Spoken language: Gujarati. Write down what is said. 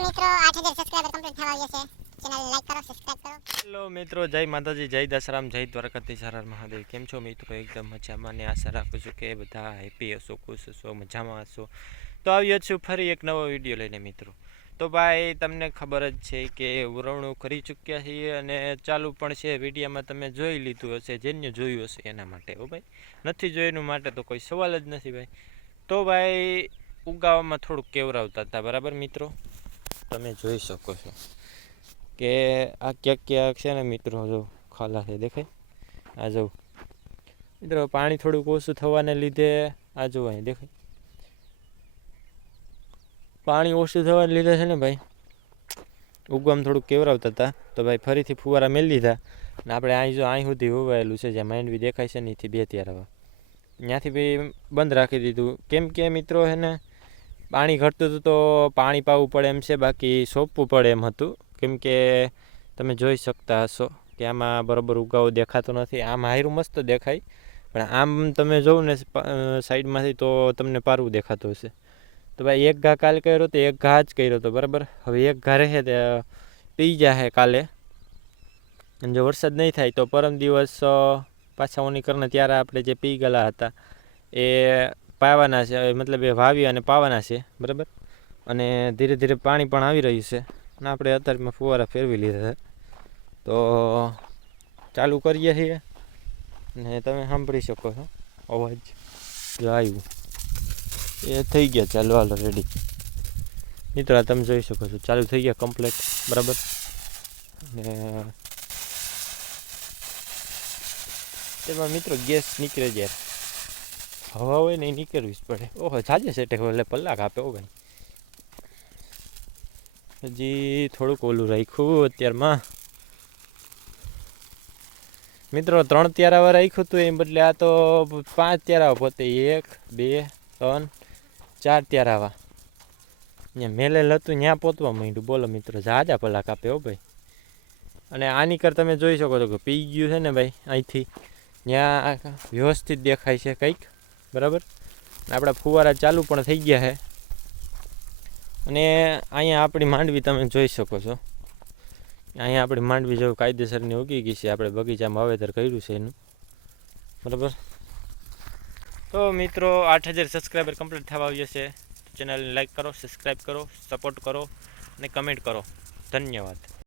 મિત્રો 8000 સબસ્ક્રાઇબર કમ્પ્લીટ થવા આવ્યા છે. ચેનલ લાઈક કરો, સબસ્ક્રાઇબ કરો. હેલો મિત્રો, જય માતાજી, જય દશરામ, જય દ્વારકાધીશ, હર હર મહાદેવ. કેમ છો મિત્રો? એકદમ મજામાં ને આશા રાખું છું કે બધા હેપી હશો, ખુશ હશો, મજામાં હશો. તો આવ્યો છું ફરી એક નવો વિડીયો લઈને મિત્રો. તો ભાઈ તમને ખબર જ છે કે ઉરવણું કરી ચૂક્યા છીએ અને ચાલુ પણ છે. વિડીયોમાં તમે જોઈ લીધું હશે, જેને જોયું હશે એના માટે. હો ભાઈ, નથી જોયું એનું માટે તો કોઈ સવાલ જ નથી ભાઈ. તો ભાઈ ઉગાવામાં થોડુંક કેવરાવતા હતા, બરાબર મિત્રો? તમે જોઈ શકો છો કે આ ક્યાંક ક્યાંક છે ને મિત્રો, જો ખાલા છે દેખાય. આ જો મિત્રો પાણી થોડુંક ઓછું થવાને લીધે આ જો અહીં દેખાય, પાણી ઓછું થવાને લીધે છે ને ભાઈ ઉગવામાં થોડુંક કેવરાવતા હતા. તો ભાઈ ફરીથી ફુવારા મેળ લીધા ને આપણે અહીં જો અહીં સુધી ઉવાયેલું છે, જ્યાં માંડવી દેખાય છે ને એથી 2 ત્યારા ત્યાંથી બી બંધ રાખી દીધું. કેમ કે મિત્રો છે ને પાણી ઘટતું હતું તો પાણી પાવું પડે એમ છે, બાકી સોંપવું પડે એમ હતું. કેમ કે તમે જોઈ શકતા હશો કે આમાં બરાબર ઉગાવો દેખાતો નથી. આમ હાયરું મસ્ત દેખાય, પણ આમ તમે જોવો ને સાઈડમાંથી તો તમને પારવું દેખાતું હશે. તો ભાઈ એક ઘા કાલે કર્યો તો એક ઘા જ કર્યો હતો, બરાબર. હવે એક ઘા રહે તે પી જશે કાલે, અને જો વરસાદ નહીં થાય તો પરમ દિવસ પાછા ઓની કરીને ત્યારે આપણે જે પી ગયેલા હતા એ પાવાના છે, મતલબ એ વાવી અને પાવાના છે, બરાબર. અને ધીરે ધીરે પાણી પણ આવી રહ્યું છે અને આપણે અત્યારમાં ફુવારા ફેરવી લીધા છે. તો ચાલુ કરીએ છીએ ને તમે સાંભળી શકો છો અવાજ જો આવ્યું એ થઈ ગયા. ચાલો હાલો રેડી મિત્રો, તમે જોઈ શકો છો ચાલુ થઈ ગયા કમ્પ્લીટ, બરાબર. ને તેમાં મિત્રો ગેસ નીકળે જાય, હવા હોય ને એ નીકળવી જ પડે. ઓહો, સાજે સેટે એટલે પલાક આપે. હો ભાઈ, હજી થોડુંક ઓલું રાખ્યું અત્યારમાં મિત્રો. 3 ત્યારાવા રાખ્યું હતું એમ બદલે આ તો 5 ત્યારાવા પોતે 1 2 3 4 ત્યારાવા ત્યાં મેલેલ હતું, ત્યાં પહોંચવા માંડ્યું. બોલો મિત્રો, જાજા પલાક આપે. હો ભાઈ, અને આની કર તમે જોઈ શકો છો કે પી ગયું છે ને ભાઈ. અહીંથી ત્યાં વ્યવસ્થિત દેખાય છે કંઈક, બરાબર. આપણા ફુવારા ચાલુ પણ થઈ ગયા છે. અને અહીંયા આપણી માંડવી તમે જોઈ શકો છો. અહીંયા આપણી માંડવી જો કાયદેસરની ઉગી ગઈ છે. આપણે બગીચામાં વાવેતર કર્યું છે એનું, બરાબર. તો મિત્રો 8000 સબસ્ક્રાઈબર કમ્પ્લીટ થવા આવ્યા છે. ચેનલને લાઈક કરો, સબસ્ક્રાઈબ કરો, સપોર્ટ કરો અને કમેન્ટ કરો. ધન્યવાદ.